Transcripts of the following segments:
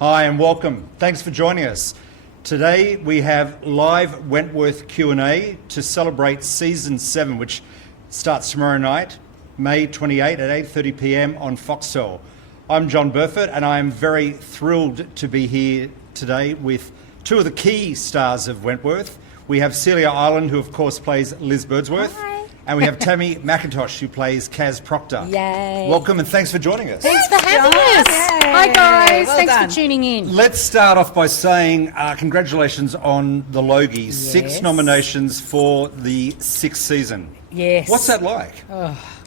Hi and welcome. Thanks for joining us. Today we have live Wentworth Q&A to celebrate Season 7, which starts tomorrow night, May 28 at 8:30 p.m. on Foxtel. I'm John Burford and I am very thrilled to be here today with two of the key stars of Wentworth. We have Celia Ireland, who of course plays Liz Birdsworth. Hi. And we have Tammy Macintosh, who plays Kaz Proctor. Yay. Welcome and thanks for joining us. Thanks for having us. Yay. Hi guys, Well thanks done. for tuning in. Let's start off by saying congratulations on the Logies. Yes. 6 nominations for the 6th season. Yes. What's that like?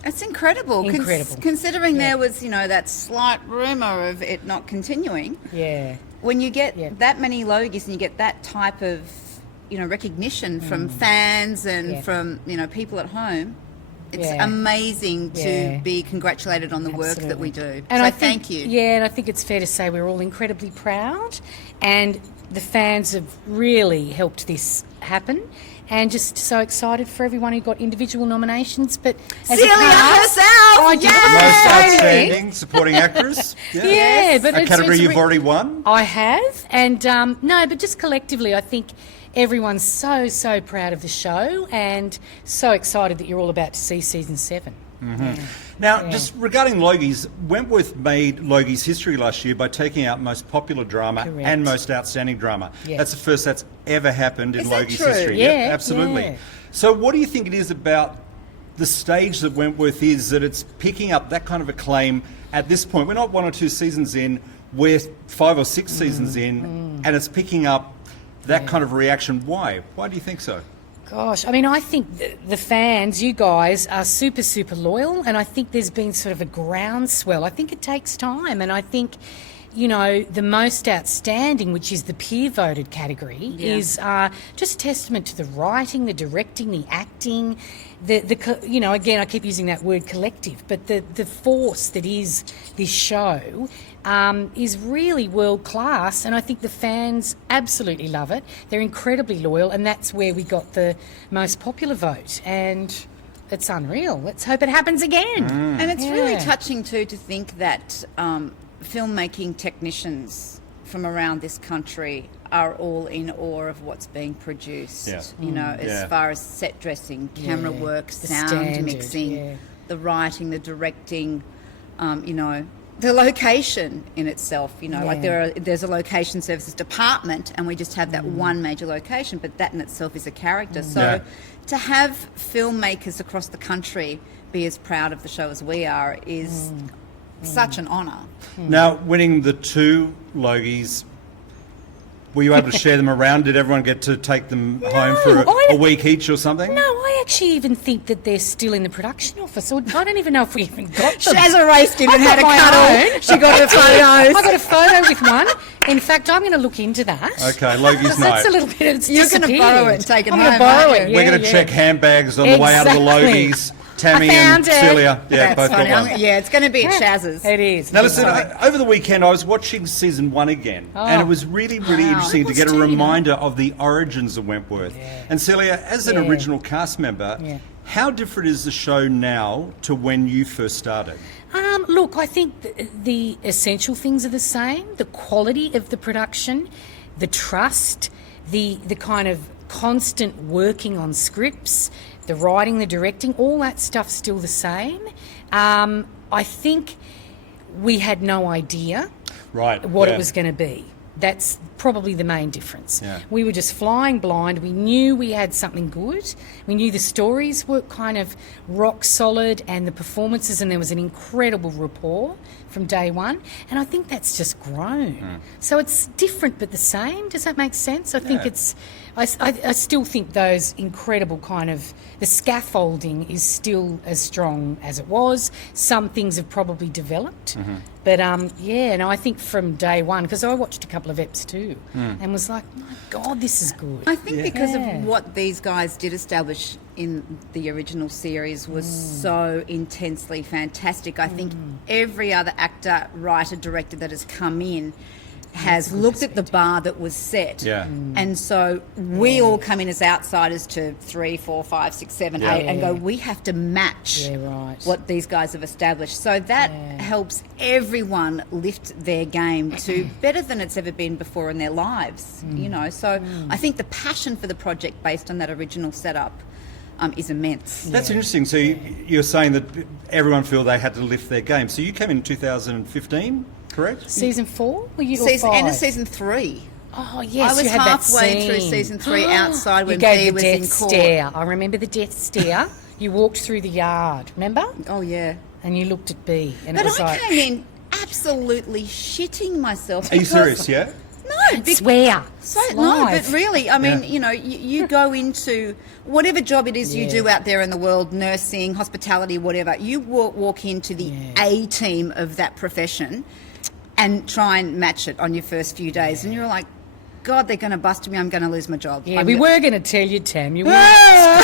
It's incredible. Incredible. Considering there was, that slight rumour of it not continuing. Yeah. When you get that many Logies and you get that type of, recognition from fans and from, people at home, it's amazing to be congratulated on the work that we do. And so I think, thank you. Yeah, and I think it's fair to say we're all incredibly proud, and the fans have really helped this happen. And just so excited for everyone who got individual nominations. But as Celia a cast, herself! I Yay! did Most outstanding supporting actress. Yeah, but A category you've already won. I have, and no, but just collectively, I think everyone's so proud of the show and so excited that you're all about to see Season 7. Mm-hmm. Now, just regarding Logies, Wentworth made Logies history last year by taking out most popular drama Correct. and most outstanding drama. Yeah. That's the first that's ever happened in Is that Logies true? history. Yeah, Yep, absolutely. yeah. So what do you think it is about the stage that Wentworth is that it's picking up that kind of acclaim at this point? We're not 1 or 2 seasons in, we're 5 or 6 seasons in, and it's picking up that kind of reaction. Why? Why do you think so? Gosh, I mean, I think the fans, you guys, are super loyal, and I think there's been sort of a groundswell. I think it takes time, and I think, the most outstanding, which is the peer-voted category, is just testament to the writing, the directing, the acting, again, I keep using that word collective, but the force that is this show is really world class, and I think the fans absolutely love it. They're incredibly loyal, and that's where we got the most popular vote, and it's unreal. Let's hope it happens again. And it's really touching too to think that filmmaking technicians from around this country are all in awe of what's being produced. Yeah. As far as set dressing, camera work, The sound standard, mixing, the writing, the directing, the location in itself. Like there's a location services department, and we just have that one major location, but that in itself is a character. So to have filmmakers across the country be as proud of the show as we are is such an honour. Now, winning the 2 Logies, were you able to share them around? Did everyone get to take them home for a week each or something? No, I actually even think that they're still in the production office. I don't even know if we even got them. Shazza raced in I and got had a my cuddle. own. She got her photos. I got a photo with one. In fact, I'm going to look into that. Okay, Logies night. That's a little bit. It's You're going to disappeared. borrow it and take it I'm home. going to borrow aren't it. you? We're going to check handbags on the way out of the Exactly. Logies. Tammy I and found it. Celia, That's both funny. got one. Yeah, it's going to be at Shazza's. It is. Now listen, over the weekend I was watching Season 1 again, and it was really interesting to get a reminder of the origins of Wentworth. And Celia, as an original cast member, how different is the show now to when you first started? Look, I think the essential things are the same. The quality of the production, the trust, the kind of constant working on scripts, the writing, the directing, all that stuff's still the same. I think we had no idea what it was going to be. That's probably the main difference. Yeah. We were just flying blind. We knew we had something good. We knew the stories were kind of rock solid and the performances, and there was an incredible rapport from day one. And I think that's just grown. So it's different but the same. Does that make sense? I think it's... I still think those incredible kind of... The scaffolding is still as strong as it was. Some things have probably developed. But, I think from day one, because I watched a couple of eps too, and was like, my God, this is good. I think because of what these guys did establish in the original series was so intensely fantastic. I think every other actor, writer, director that has come in has looked at the bar that was set. Yeah. And so we all come in as outsiders to 3, 4, 5, 6, 7, 8 and go, we have to match what these guys have established. So that helps everyone lift their game to better than it's ever been before in their lives, you know. So I think the passion for the project based on that original setup is immense. That's interesting. So you're saying that everyone feel they had to lift their game. So you came in 2015, correct? Season 4? Were you End of season 3. Oh, yes, I was you had halfway that scene. through season 3 outside when you gave Thea the was death in court. stare. I remember the death stare. You walked through the yard, remember? Oh, yeah. And you looked at B. And But it was I like, came in absolutely shitting myself. Are you because- serious, yeah? No, swear. So, It's no, live. but really, I mean, Yeah. you know, you go into whatever job it is you do out there in the world, nursing, hospitality, whatever, you walk into the A team of that profession and try and match it on your first few days. And you're like, God, they're going to bust me, I'm going to lose my job. Yeah, I'm we go- were going to tell you, Tam. You were.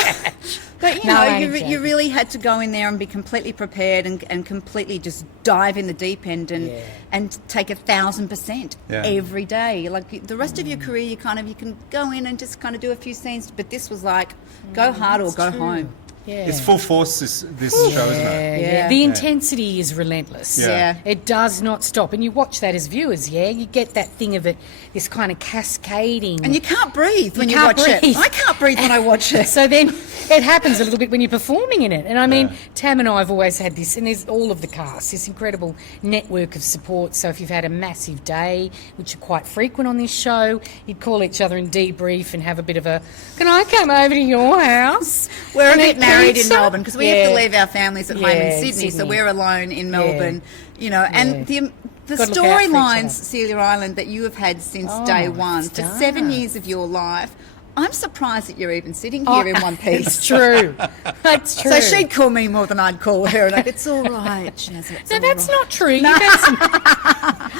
But, you No, know, I ain't you joking. really had to go in there and be completely prepared and completely just dive in the deep end and take 1,000% every day. Like the rest of your career, you can go in and just kind of do a few scenes, but this was like, go hard or go home. Yeah. It's full force, this show, isn't it? Yeah. The intensity is relentless. Yeah. It does not stop. And you watch that as viewers, you get that thing of it, this kind of cascading. And you can't breathe when you can't watch breathe. it. I can't breathe when I watch it. So then it happens a little bit when you're performing in it. And I mean, Tam and I have always had this, and there's all of the cast, this incredible network of support. So if you've had a massive day, which are quite frequent on this show, you'd call each other and debrief and have a bit of a, can I come over to your house? We're a And bit eat married in pizza? Melbourne because we have to leave our families at home in Yeah, Sydney, so Sydney. we're alone in Melbourne, you know. And the Gotta look out for each storylines, other. Celia Island, that you have had since Oh, day one, for stars. 7 years of your life, I'm surprised that you're even sitting here in one piece. It's true. That's true. So she'd call me more than I'd call her, and like, it's all right, Shaz, it's No, all that's right. not true. You've had some...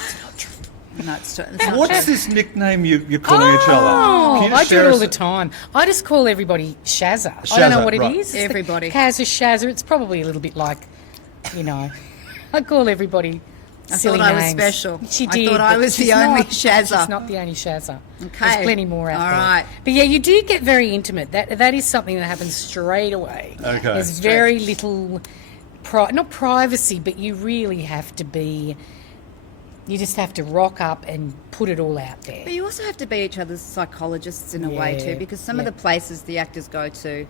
No, it's true. It's not What's true. this nickname you're calling each other? Oh, Can you I just do share it all us- the time. I just call everybody Shazza. I don't know Shazza, what it right. is. It's Everybody. Kaz is Shazza. It's probably a little bit like, you know, I call everybody I silly thought I was names. special. She I did. thought I but was the she's only not. Shazza. She's not the only Shazza. Okay. There's plenty more out All there. right. But yeah, you do get very intimate. That is something that happens straight away. Okay. There's very little, not privacy, but you really have to be. You just have to rock up and put it all out there. But you also have to be each other's psychologists in a way too, because some of the places the actors go to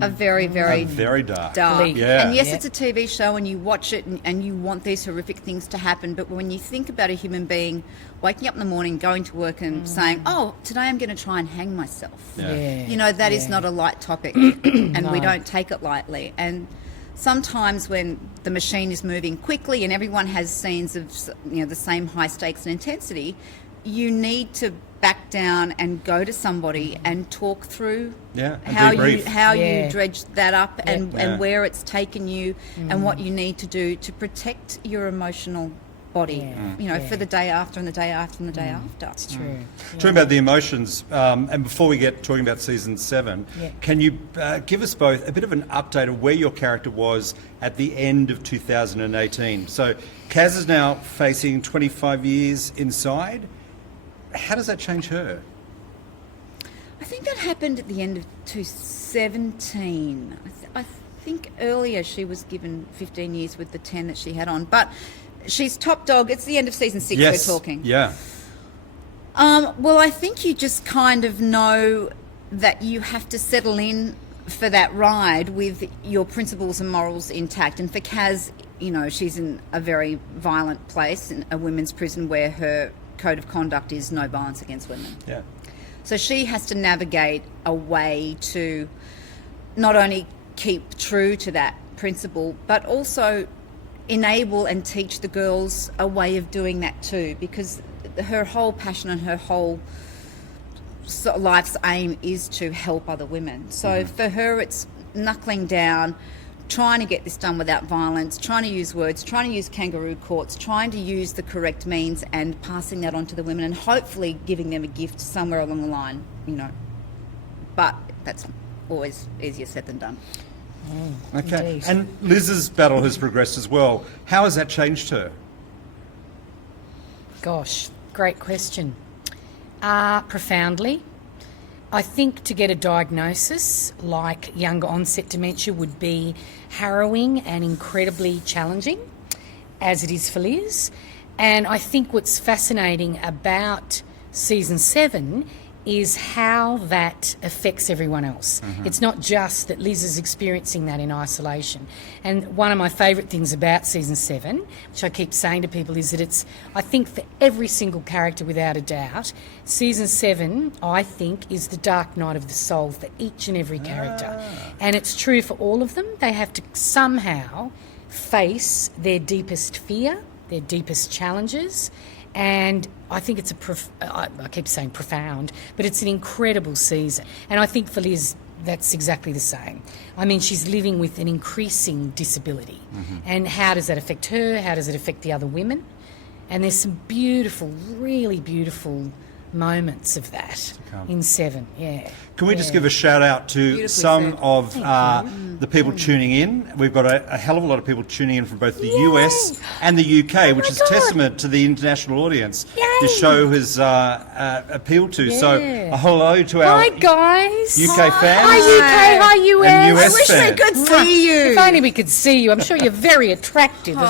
are very, very, Very dark. Bleak. Yeah. And yes, Yeah. it's a TV show and you watch it and you want these horrific things to happen, but when you think about a human being waking up in the morning, going to work and saying, oh, today I'm going to try and hang myself. Yeah. You know, that is not a light topic and we don't take it lightly. And sometimes when the machine is moving quickly and everyone has scenes of, you know, the same high stakes and intensity, you need to back down and go to somebody and talk through And how debrief. you dredge that up and Yeah. where it's taken you and what you need to do to protect your emotional body, you know, for the day after and the day after and the day after. It's true. Talking about the emotions, and before we get talking about season 7, can you give us both a bit of an update of where your character was at the end of 2018? So Kaz is now facing 25 years inside. How does that change her? I think that happened at the end of 2017. I think earlier she was given 15 years with the 10 that she had on, but she's top dog. It's the end of season 6 Yes. we're talking. Yeah. Well, I think you just kind of know that you have to settle in for that ride with your principles and morals intact. And for Kaz, you know, she's in a very violent place, in a women's prison where her code of conduct is no violence against women. Yeah. So she has to navigate a way to not only keep true to that principle, but also enable and teach the girls a way of doing that too, because her whole passion and her whole life's aim is to help other women. So for her, it's knuckling down, trying to get this done without violence, trying to use words, trying to use kangaroo courts, trying to use the correct means and passing that on to the women and hopefully giving them a gift somewhere along the line, you know. But that's always easier said than done. Okay. Indeed. And Liz's battle has progressed as well. How has that changed her? Gosh, great question. Profoundly. I think to get a diagnosis like younger onset dementia would be harrowing and incredibly challenging, as it is for Liz. And I think what's fascinating about season 7 is how that affects everyone else. It's not just that Liz is experiencing that in isolation. And one of my favourite things about season 7, which I keep saying to people, is that I think for every single character without a doubt, season 7, I think, is the dark night of the soul for each and every character. And it's true for all of them. They have to somehow face their deepest fear, their deepest challenges, and I think it's I keep saying profound, but it's an incredible season. And I think for Liz, that's exactly the same. I mean, she's living with an increasing disability. And how does that affect her? How does it affect the other women? And there's some beautiful, really beautiful moments of that in 7, Can we just give a shout out to Beautifully some said. of the people tuning in? We've got a hell of a lot of people tuning in from both the US and the UK, which is testament to the international audience the show has appealed to. So a hello to our Hi, guys. UK fans. Hi, UK. Hi, US. And US I wish fans. we could see you. If only we could see you. I'm sure you're very attractive as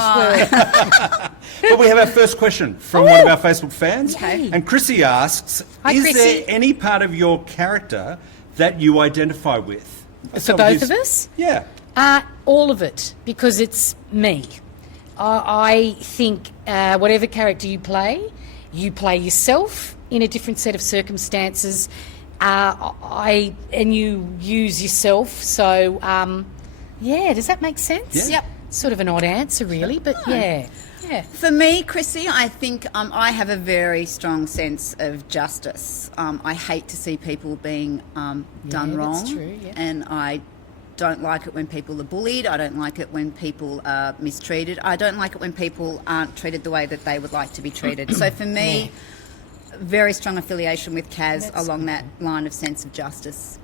well. But we have our first question from one of our Facebook fans. Okay. And Chrissy asks, Hi, is Chrissy. there any part of your character that you identify with? For both of us? Yeah. All of it, because it's me. I think whatever character you play yourself in a different set of circumstances, and you use yourself. So, does that make sense? Yeah. Yep. Sort of an odd answer, really, but yeah. For me, Chrissy, I think I have a very strong sense of justice. I hate to see people being done wrong. That's true, yeah. And I don't like it when people are bullied. I don't like it when people are mistreated. I don't like it when people aren't treated the way that they would like to be treated. So for me, very strong affiliation with Kaz along that line of sense of justice.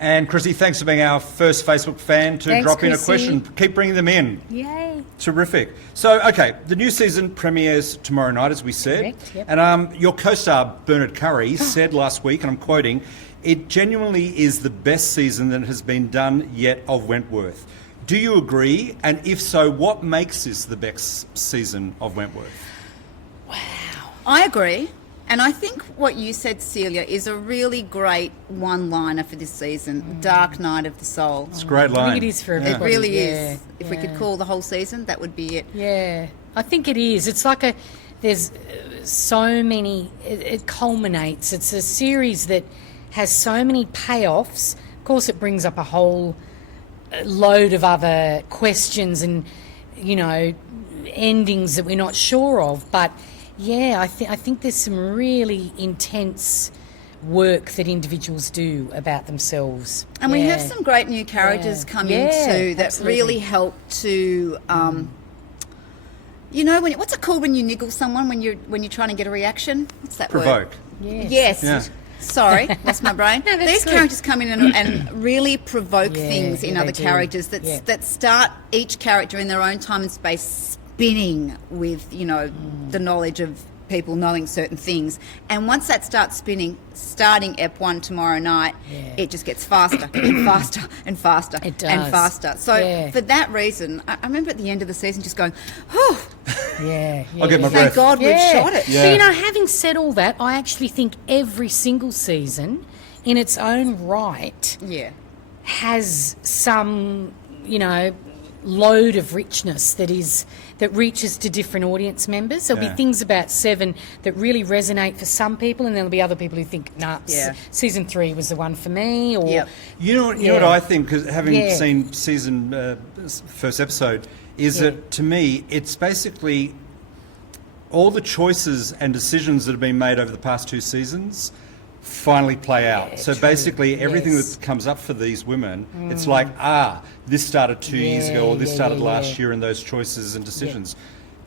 And Chrissy, thanks for being our first Facebook fan to Thanks, drop in a Chrissy. question. Keep bringing them in. Yay. Terrific. So, okay, the new season premieres tomorrow night, as we said. Correct, yep. And your co-star, Bernard Curry, said last week, and I'm quoting, "It genuinely is the best season that has been done yet of Wentworth." Do you agree? And if so, what makes this the best season of Wentworth? I agree. And I think what you said, Celia, is a really great one-liner for this season, Dark Night of the Soul. It's a great I line. think it is for It everybody. really yeah, is. If we could call the whole season, that would be it. Yeah, I think it is. It's like there's so many, it culminates. It's a series that has so many payoffs. Of course, it brings up a whole load of other questions and, endings that we're not sure of. But, yeah, I think there's some really intense work that individuals do about themselves. And we have some great new characters come in too that absolutely. really help to, what's it called when you niggle someone when you're trying to get a reaction? What's that word? Provoke. Yes. Yeah. Sorry, lost my brain. No, that's These good. characters come in and really provoke things in yeah, other they do. characters that start each character in their own time and space spinning with, the knowledge of people knowing certain things. And once that starts spinning, starting Ep 1 tomorrow night, it just gets faster and faster and faster It does. and faster. So for that reason, I remember at the end of the season just going, oh, Yeah. I'll get my thank breath. God we've shot it. Yeah. But, having said all that, I actually think every single season, in its own right, Yeah. has some, load of richness that reaches to different audience members. There'll Yeah. be things about 7 that really resonate for some people, and there'll be other people who think, nah, season 3 was the one for me. Or Yep. You know what I think, because having seen season first episode, is that to me it's basically all the choices and decisions that have been made over the past 2 seasons finally play out. So true. basically everything Yes. that comes up for these women, it's like, this started 2 years ago, or this started last year, and those choices and decisions.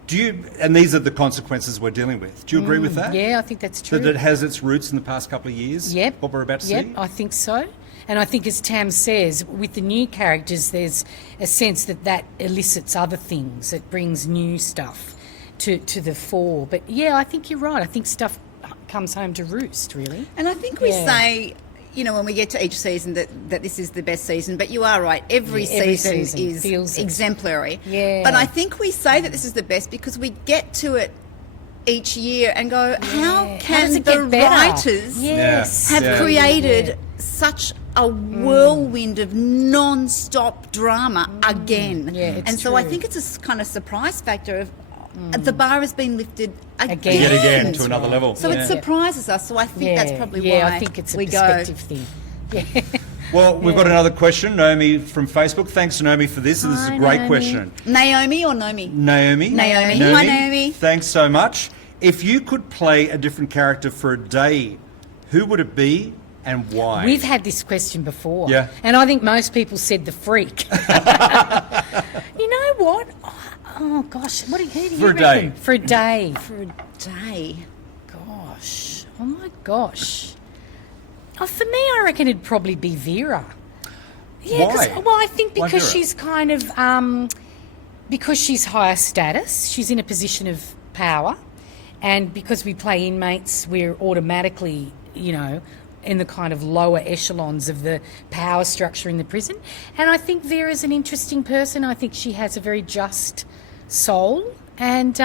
Do you? And these are the consequences we're dealing with. Do you agree with that? Yeah, I think that's true. That it has its roots in the past couple of years? Yep. What we're about to Yep, see? I think so. And I think, as Tam says, with the new characters, there's a sense that elicits other things. It brings new stuff. to the fore. But yeah, I think you're right. I think stuff comes home to roost, really. And I think we Yeah. say, you know, when we get to each season that this is the best season, but you are right, every Every season season feels is it. exemplary. Yeah. But I think we say that this is the best because we get to it each year and go, how How can does it the get better? writers Yes. have Yeah. created Yeah. such a whirlwind of non-stop drama again? Yeah, it's and so I true. think it's a kind of surprise factor of the bar has been lifted Again. Yet again That's to another right. level. So Yeah. it surprises us. So I think that's probably why I think it's a we go. perspective thing. Yeah. Well, we've got another question, Naomi from Facebook. Thanks, Naomi, for this. This is a Hi, great Naomi. question. Naomi or Nomi? Naomi. Naomi. Hi, Naomi. Thanks so much. If you could play a different character for a day, who would it be and why? We've had this question before. Yeah. And I think most people said the freak. You know what? Oh gosh, who do you For a reckon? day. For a day. For a day. Gosh. Oh my gosh. Oh, for me, I reckon it'd probably be Vera. Yeah, Why? well, I think Why because Vera? she's kind of because she's higher status, she's in a position of power, and because we play inmates, we're automatically, you know, in the kind of lower echelons of the power structure in the prison. And I think Vera's an interesting person. I think she has a very just soul, and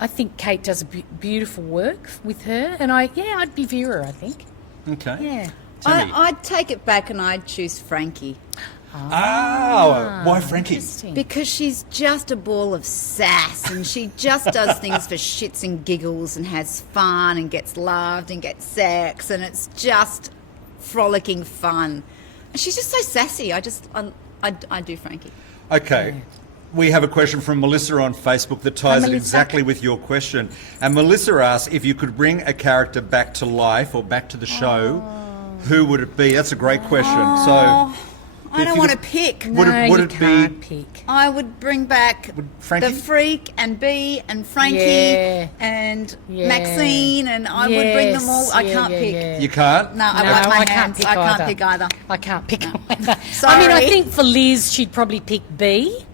I think Kate does a beautiful work with her. And I'd be Vera, I think. Okay. Yeah. Tammy. I'd take it back and I'd choose Frankie. Oh, why Frankie? Interesting. Because she's just a ball of sass and she just does things for shits and giggles and has fun and gets loved and gets sex and it's just frolicking fun. And she's just so sassy. I do Frankie. Okay. We have a question from Melissa on Facebook that ties it Melissa. exactly with your question. And Melissa asks if you could bring a character back to life or back to the show, who would it be? That's a great question. I if don't you want to could- pick. Would No, it, would you it can't be pick. I would bring back Frankie? the Freak and Bee and Frankie Yeah. and Yeah. Maxine and I would bring them all. I can't pick. You can't? No, I No, wipe my I can't hands. pick I can't either. pick either. I can't pick either. Sorry. I mean, I think for Liz, she'd probably pick B.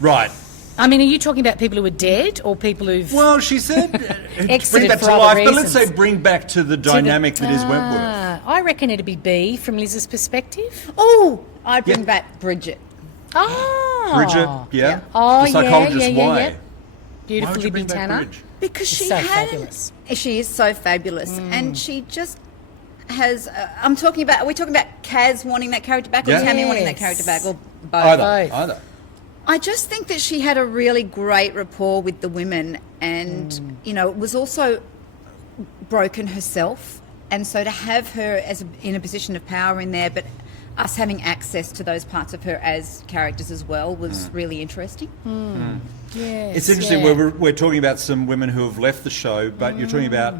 Right. I mean, are you talking about people who are dead or people who've... Well, she said bring Exited back for to other life, but let's reasons. say bring back to the dynamic that is Wentworth. I reckon it'd be B from Liz's perspective. Oh, I'd bring Yeah. back Bridget. Oh. Bridget, yeah. Oh, the psychologist, yeah. why? Why Beautiful would you Libby bring back Tanner. Bridge? Because She's she so had fabulous. She is so fabulous, and she just has. I'm talking about. Are we talking about Kaz wanting that character back, or Yeah. Tammy wanting that Yes. character back, or both? Either. Both. Either. I just think that she had a really great rapport with the women, and you know, was also broken herself, and so to have her in a position of power in there, but us having access to those parts of her as characters as well was really interesting. Yes, It's interesting yeah. where we're talking about some women who have left the show, but you're talking about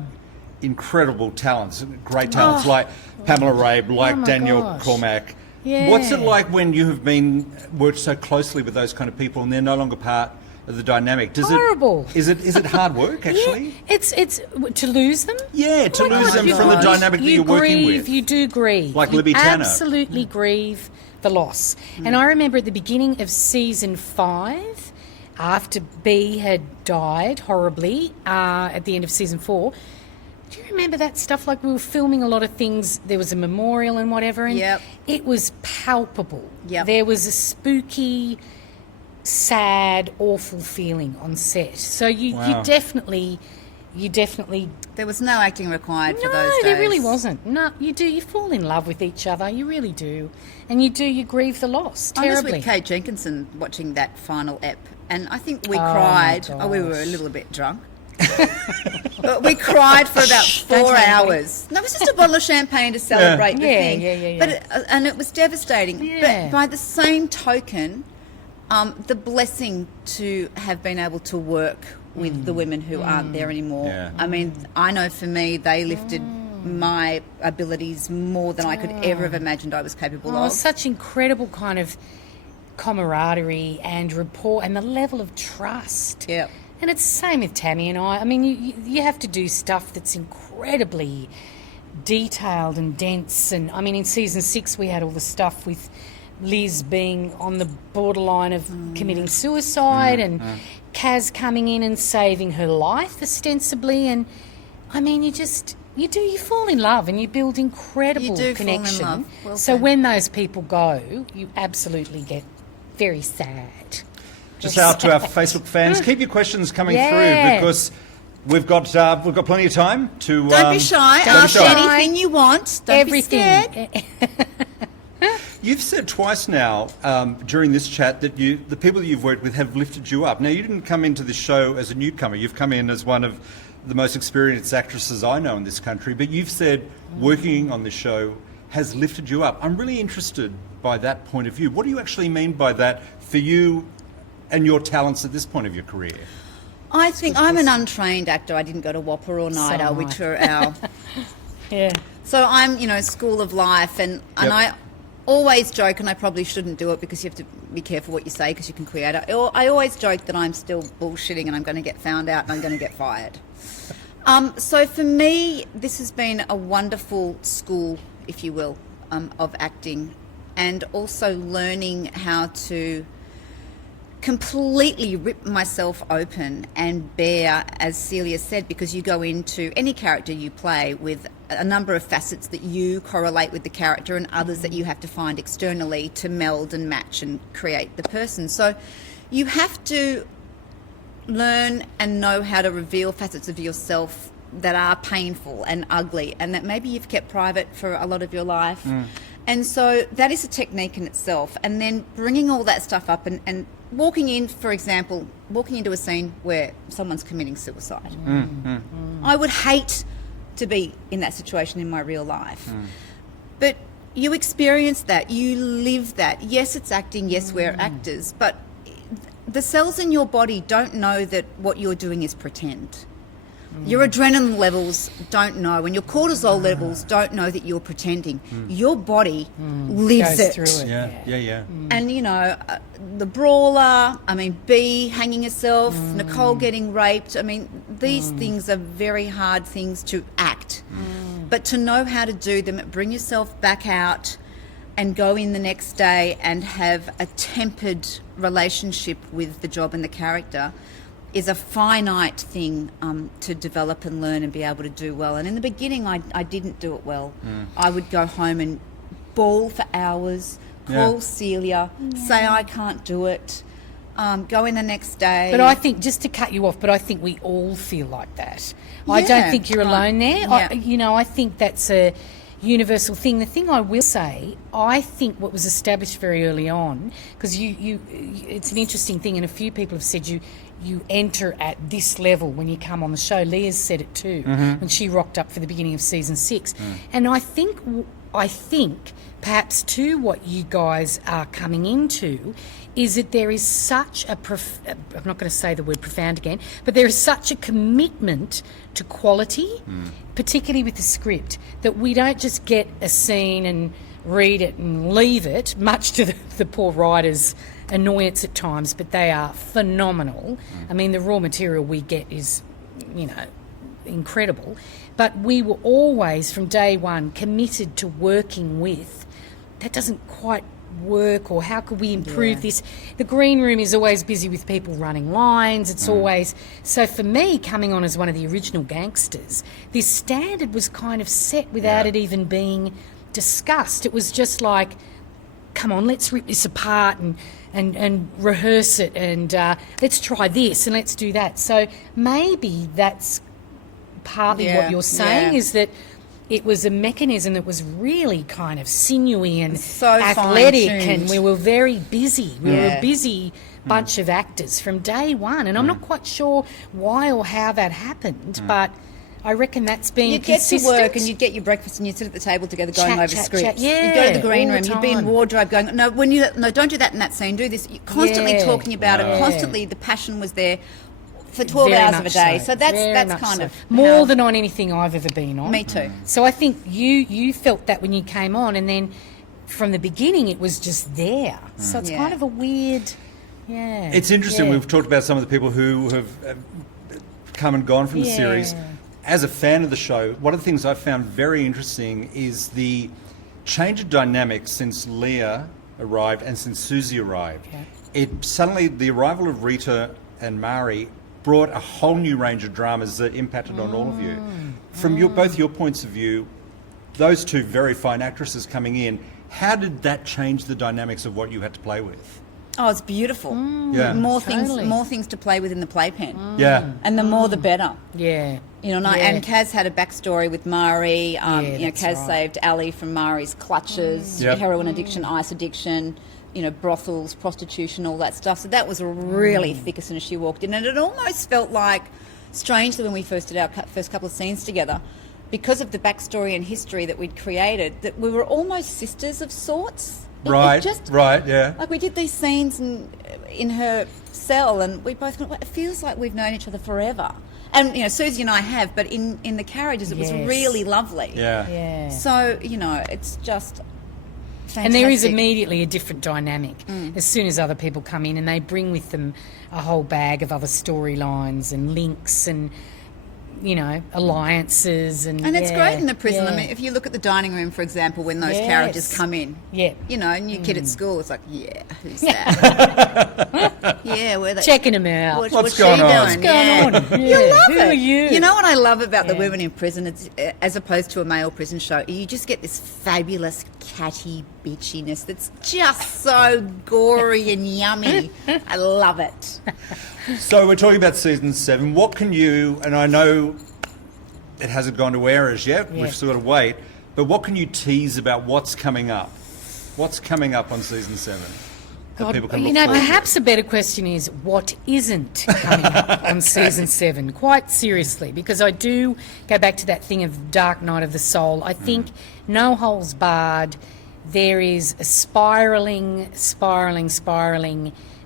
incredible talents, great talents like Pamela Rabe, like my Danielle gosh. Cormack. Yeah. What's it like when you have worked so closely with those kind of people and they're no longer part of the dynamic? Horrible. Is it hard work actually? Yeah, it's to lose them. Yeah, to Oh my lose God, them you from the grieve. dynamic that You you're working grieve, with. You do grieve. Like You Libby Tanner. absolutely grieve the loss. And I remember at the beginning of season 5, after B had died horribly at the end of season 4. Do you remember that stuff? Like we were filming a lot of things. There was a memorial and whatever, and Yep. it was palpable. Yep. There was a spooky, sad, awful feeling on set. So you Wow. definitely. There was no acting required for No, those days. there really wasn't. No, you do. You fall in love with each other. You really do, and you grieve the loss I was terribly. with Kate Jenkinson watching that final ep, and I think we my cried. Oh, we were a gosh. little bit drunk. But we cried for about Don't 4 tell me. hours. No, it was just a bottle of champagne to celebrate the Yeah, thing. yeah. But and it was devastating. Yeah. But by the same token, the blessing to have been able to work with the women who aren't there anymore. Yeah. I mean, I know for me, they lifted my abilities more than I could ever have imagined I was capable Oh, of. such incredible kind of camaraderie and rapport, and the level of trust. Yep. And it's the same with Tammy and I. I mean, you have to do stuff that's incredibly detailed and dense. And I mean, in season 6, we had all the stuff with Liz being on the borderline of committing suicide, and Kaz coming in and saving her life, ostensibly, and I mean, you fall in love and you build incredible You do fall in connection. love. Well so said. when those people go, you absolutely get very sad. Just out to our Facebook fans, keep your questions coming Yeah. through because we've got plenty of time to. Don't be shy. don't be Ask shy. anything you want. Don't Everything. be scared. You've said twice now during this chat that the people that you've worked with have lifted you up. Now, you didn't come into this show as a newcomer. You've come in as one of the most experienced actresses I know in this country. But you've said working on this show has lifted you up. I'm really interested by that point of view. What do you actually mean by that for you and your talents at this point of your career? I think I'm an untrained actor. I didn't go to Whopper or NIDA, am I. which are our... Yeah. So I'm, school of life, and Yep. I always joke, and I probably shouldn't do it because you have to be careful what you say because you can create it. I always joke that I'm still bullshitting and I'm going to get found out and I'm going to get fired. So for me, this has been a wonderful school, if you will, of acting, and also learning how to completely rip myself open and bear, as Celia said, because you go into any character you play with a number of facets that you correlate with the character and others that you have to find externally to meld and match and create the person. So you have to learn and know how to reveal facets of yourself that are painful and ugly and that maybe you've kept private for a lot of your life. And so that is a technique in itself. And then bringing all that stuff up and walking in, for example, walking into a scene where someone's committing suicide. I would hate to be in that situation in my real life. But you experience that, you live that. Yes, it's acting, yes, we're actors, but the cells in your body don't know that what you're doing is pretend. Your adrenaline levels don't know, and your cortisol levels don't know that you're pretending. Your body lives Goes it. through it. Yeah. And, the brawler, B hanging herself, Nicole getting raped. These things are very hard things to act. But to know how to do them, bring yourself back out and go in the next day and have a tempered relationship with the job and the character is a finite thing to develop and learn and be able to do well. And in the beginning, I didn't do it well. I would go home and bawl for hours, call Celia, say I can't do it, go in the next day. But I think, just to cut you off, but I think we all feel like that. I don't think you're alone there. Yeah. I think that's a universal thing. The thing I will say, I think what was established very early on, because it's an interesting thing, and a few people have said you enter at this level when you come on the show. Leah's said it too when she rocked up for the beginning of season 6. And I think perhaps too what you guys are coming into is that there is such a I'm not going to say the word profound again, but there is such a commitment to quality, particularly with the script, that we don't just get a scene and read it and leave it, much to the poor writers' annoyance at times, but they are phenomenal. The raw material we get is, incredible. But we were always, from day one, committed to working with. That doesn't quite work, or how could we improve this? The green room is always busy with people running lines. It's always... So for me, coming on as one of the original gangsters, this standard was kind of set without it even being discussed. It was just like, come on, let's rip this apart and rehearse it, and let's try this and let's do that. So maybe that's partly what you're saying, is that it was a mechanism that was really kind of sinewy and so athletic, fine-tuned. and we were very busy. We were a busy bunch of actors from day one, and I'm not quite sure why or how that happened, but I reckon that's been You get consistent. to work and you get your breakfast and you sit at the table together going over Chat, scripts. yeah, you go to the green all room, the you'd be in time. wardrobe going, no, don't do that in that scene, do this. You're constantly Yeah. talking about it, constantly the passion was there for 12 Very hours of a much day. so. So that's Very that's much kind so. of more how- than on anything I've ever been on. Me too. So I think you felt that when you came on, and then from the beginning it was just there. So it's Yeah. kind of a weird, It's interesting. Yeah. We've talked about some of the people who have come and gone from the series. Yeah. As a fan of the show, one of the things I found very interesting is the change of dynamics since Leah arrived and since Susie arrived. Okay. It suddenly, the arrival of Rita and Mary brought a whole new range of dramas that impacted on all of you. From both your points of view, those two very fine actresses coming in, how did that change the dynamics of what you had to play with? Oh, it's beautiful. Yeah. More Totally. things to play with in the playpen. Yeah. And the more the better. Yeah. You know, and Kaz had a backstory with Mari. that's Kaz right. saved Ali from Mari's clutches, Yep. heroin addiction, ice addiction, brothels, prostitution, all that stuff. So that was really thick as soon as she walked in. And it almost felt like, strangely, when we first did our first couple of scenes together, because of the backstory and history that we'd created, that we were almost sisters of sorts. Right, yeah. Like we did these scenes in her cell, and we both went, well, it feels like we've known each other forever. And, Susie and I have, but in the carriages, it was Yes. really lovely. Yeah. Yeah. So, it's just fantastic. And there is immediately a different dynamic as soon as other people come in, and they bring with them a whole bag of other storylines and links and, alliances. And it's great in the prison. Yeah. I mean, if you look at the dining room, for example, when those characters come in. Yeah. New kid at school, it's like, yeah, who's that? Yeah, where they Checking them out. What's she going on? doing? What's going on? You Yeah. love Who it. are you? You know what I love about the Yeah. women in prison? It's as opposed to a male prison show. You just get this fabulous catty bitchiness that's just so gory and yummy. I love it. So we're talking about season 7. What can you, and I know it hasn't gone to air as yet, Yeah. we've still got to wait, but what can you tease about what's coming up? What's coming up on season 7? That people can look forward to? Perhaps a better question is what isn't coming up on season 7, quite seriously, because I do go back to that thing of Dark Night of the Soul. I think no holds barred, there is a spiralling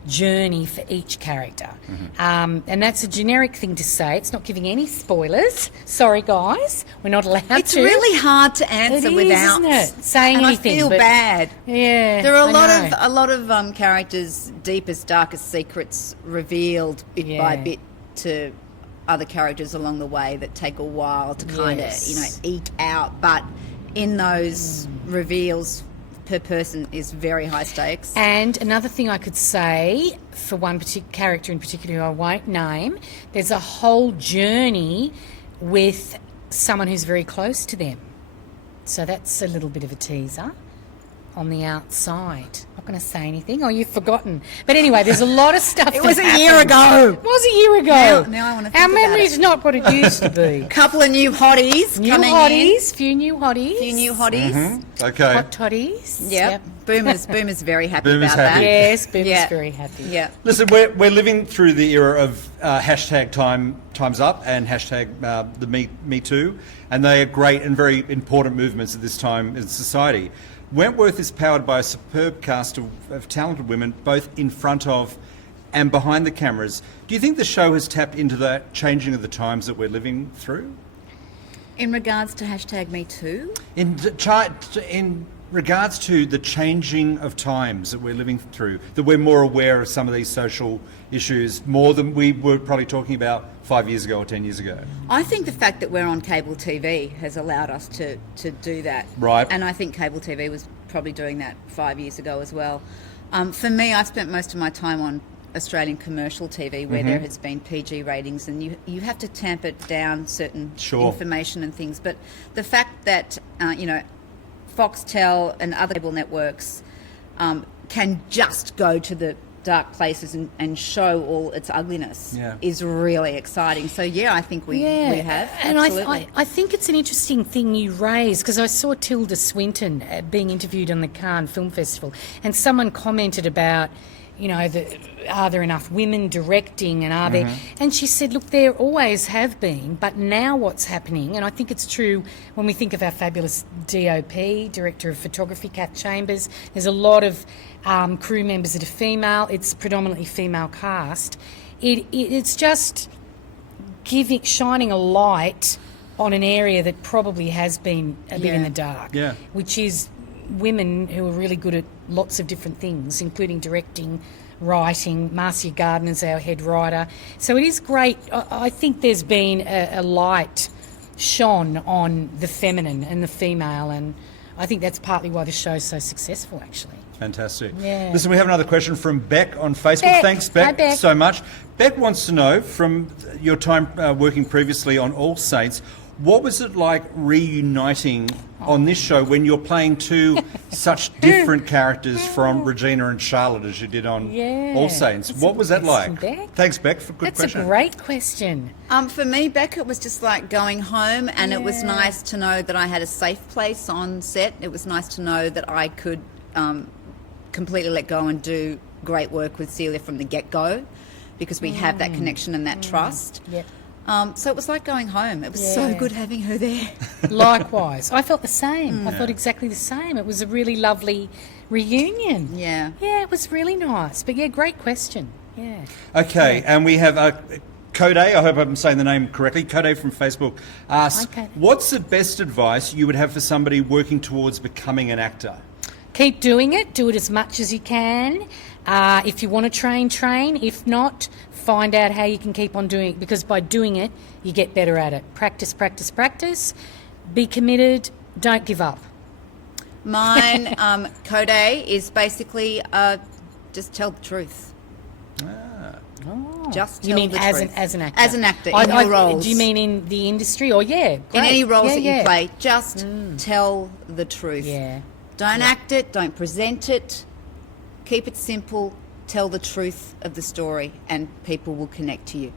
journey for each character. And that's a generic thing to say. It's not giving any spoilers. Sorry, guys. We're not allowed to. It's really hard to answer It is, without isn't it? Saying and anything. I feel but- bad. Yeah. There are I know. a lot of characters' deepest, darkest secrets revealed bit by Yeah. bit to other characters along the way that take a while to kind of Yes. eke out. But in those reveals, per person is very high stakes. And another thing I could say for one character in particular who I won't name, there's a whole journey with someone who's very close to them. So that's a little bit of a teaser on the outside. Not going to say anything. Oh, you've forgotten. But anyway, there's a lot of stuff. It was that a year happened. ago. It was a year ago. Now I wanna think Our about memory's it. not what it used to be. Couple of new hotties New coming hotties, few new hotties. in. Few new hotties. Okay. Hot totties. Yep. Boomer's very happy Boomer's about happy. that. Yes, Boomer's Yeah. very happy. Yeah. Listen, we're living through the era of hashtag time's up and hashtag the Me Too, and they are great and very important movements at this time in society. Wentworth is powered by a superb cast of talented women, both in front of and behind the cameras. Do you think the show has tapped into the changing of the times that we're living through? In regards to hashtag Me Too, In regards to the changing of times that we're living through, that we're more aware of some of these social issues more than we were probably talking about 5 years ago or 10 years ago. I think the fact that we're on cable TV has allowed us to do that. Right. And I think cable TV was probably doing that 5 years ago as well. For me, I've spent most of my time on Australian commercial TV where there has been PG ratings, and you have to tamp it down certain information and things. But the fact that, Foxtel and other cable networks can just go to the dark places and show all its ugliness is really exciting. So, I think we have. And Absolutely. I think it's an interesting thing you raised, because I saw Tilda Swinton being interviewed on the Cannes Film Festival, and someone commented about, are there enough women directing, and are there... And she said, look, there always have been, but now what's happening, and I think it's true when we think of our fabulous DOP, Director of Photography, Kath Chambers, there's a lot of crew members that are female, it's predominantly female cast. It's just shining a light on an area that probably has been a bit in the dark, which is women who are really good at lots of different things, including directing, writing. Marcia Gardner's our head writer. So it is great. I think there's been a light shone on the feminine and the female, and I think that's partly why the show's so successful, actually. Fantastic. Yeah. Listen, we have another question from Beck on Facebook. Beck. Thanks, Beck, Hi, Beck. so much. Beck wants to know, from your time working previously on All Saints, what was it like reuniting on this show when you're playing two such different characters from Regina and Charlotte as you did on All Saints? That's What a was that good like? question, Beck. Thanks, Beck, for good That's question. a great question. For me, Beck, it was just like going home, and it was nice to know that I had a safe place on set. It was nice to know that I could completely let go and do great work with Celia from the get-go, because we have that connection and that trust. Yep. So it was like going home. It was so good having her there. Likewise. I felt the same. I felt exactly the same. It was a really lovely reunion. Yeah. Yeah, it was really nice. But yeah, great question. Yeah. Okay, and we have Code, I hope I'm saying the name correctly. Code from Facebook asks, Okay. what's the best advice you would have for somebody working towards becoming an actor? Keep doing it. Do it as much as you can. If you want to train. If not, find out how you can keep on doing it, because by doing it, you get better at it. Practice, practice, practice. Be committed. Don't give up. Mine, Code is basically just tell the truth. Just tell You mean the as truth. an actor? As an actor, in your roles. Do you mean in the industry? Or great. In any roles Yeah, that yeah. you play, just tell the truth. Yeah. Don't act it, don't present it. Keep it simple, tell the truth of the story, and people will connect to you.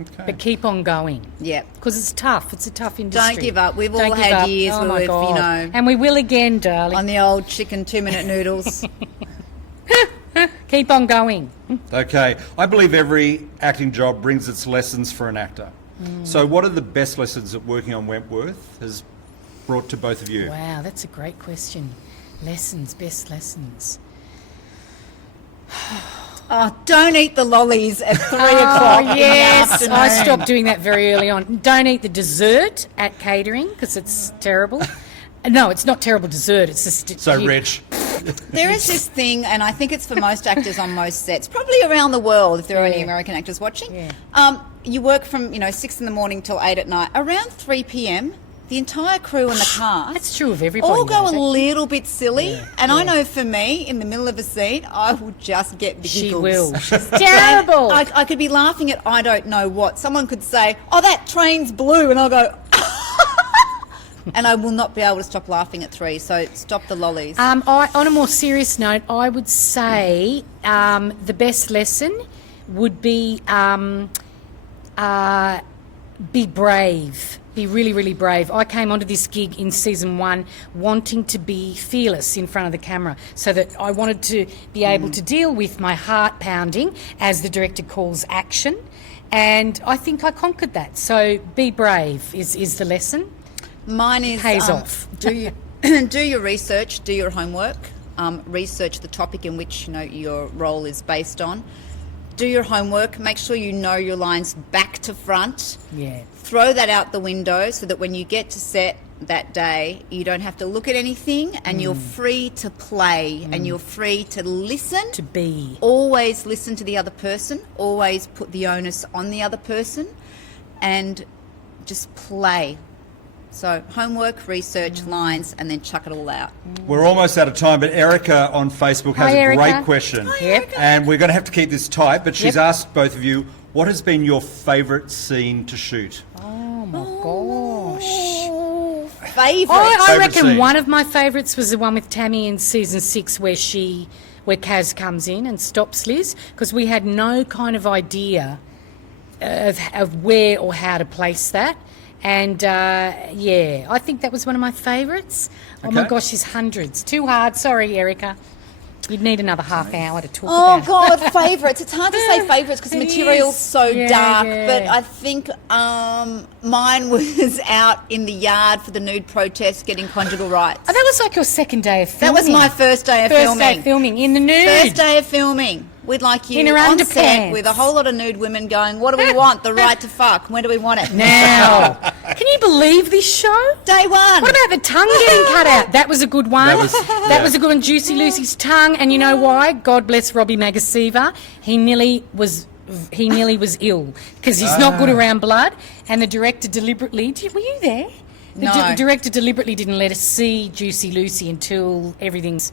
Okay. But keep on going. Yeah. Because it's tough. It's a tough industry. Don't give up. We've Don't all give had up. years oh where my we've, God. you know, And we will again, darling. on the old chicken 2-minute noodles. Keep on going. Okay, I believe every acting job brings its lessons for an actor. So what are the best lessons that working on Wentworth has brought to both of you? Wow, that's a great question. Best lessons. Oh, don't eat the lollies at 3 Oh, o'clock in the yes. afternoon. I stopped doing that very early on. Don't eat the dessert at catering because it's terrible. No, it's not terrible dessert. It's just... So rich. There is this thing, and I think it's for most actors on most sets, probably around the world if there are any American actors watching. Yeah. You work from 6 in the morning till 8 at night. Around 3 p.m, the entire crew and the cast That's true of everybody. all go though, a isn't it? little bit silly. And I know for me, in the middle of a scene, I will just get the She giggles. will. She's terrible. I could be laughing at I don't know what. Someone could say, "Oh, that train's blue," and I'll go, and I will not be able to stop laughing at 3. So stop the lollies. On a more serious note, I would say the best lesson would be brave. Be really, really brave. I came onto this gig in season 1 wanting to be fearless in front of the camera, so that I wanted to be able to deal with my heart pounding, as the director calls action, and I think I conquered that. So be brave is the lesson. Mine is Pays off. do your research, do your homework, research the topic in which your role is based on. Do your homework. Make sure you know your lines back to front. Yeah. Throw that out the window so that when you get to set that day, you don't have to look at anything, and you're free to play and you're free to listen. To be. Always listen to the other person. Always put the onus on the other person, and just play. So homework, research, lines, and then chuck it all out. We're almost out of time, but Erica on Facebook has Hi, a Erica. great question. Yep. And we're going to have to keep this tight, but she's Yep. asked both of you, what has been your favourite scene to shoot? Oh my gosh. Favourite. I Favourite reckon scene. one of my favourites was the one with Tammy in season 6 where Kaz comes in and stops Liz, because we had no kind of idea of where or how to place that. And I think that was one of my favourites. Oh my Okay. gosh, there's hundreds. Too hard. Sorry, Erica. You'd need another half hour to talk Oh about. God, favourites. It's hard to say favourites because the It material's is. so Yeah, dark. yeah. But I think mine was out in the yard for the nude protest, getting conjugal rights. Oh, that was like your second day of That filming. was my first day of First filming. day of filming in the nude. First day of filming. We'd like you In her on underpants. set with a whole lot of nude women going, "What do we want? The right to fuck. When do we want it?" Now, can you believe this show? Day one. What about the tongue getting cut out? That was a good one. That was- That was a good one. Juicy Lucy's tongue. And you know why? God bless Robbie Magasiva. He nearly was ill because he's not good around blood. And the director deliberately, were you there? The director deliberately didn't let us see Juicy Lucy until everything's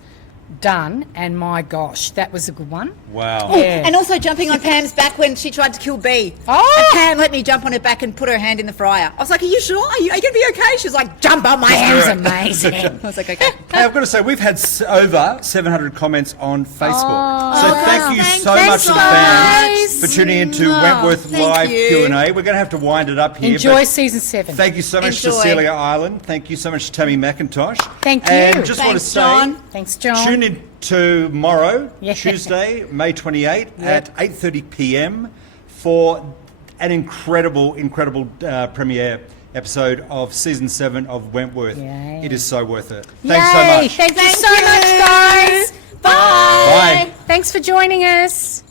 done, and my gosh, that was a good one. Wow. Oh, Yeah. and also jumping on Pam's back when she tried to kill Bee. Oh! And Pam let me jump on her back and put her hand in the fryer. I was like, are you sure? Are you going to be okay? She was like, jump on my That was hand. amazing. I was like, okay. Hey, I've got to say, we've had over 700 comments on Facebook. So thank you so much thanks, to the guys. fans for tuning into Wentworth thank Live you. Q&A. We're going to have to wind it up here. Enjoy but season 7. Thank you so much to Enjoy. Celia Island. Thank you so much to Tammy Macintosh. Thank you. And just want to Thanks, say, John. Thanks, John. tune in tomorrow, Yeah. Tuesday, May 28 at 8:30 p.m. for an incredible premiere episode of season 7 of Wentworth. Yay. It is so worth it. Yay. Thanks so much. Thank you Thank so you. much, guys. Bye. Bye. Thanks for joining us.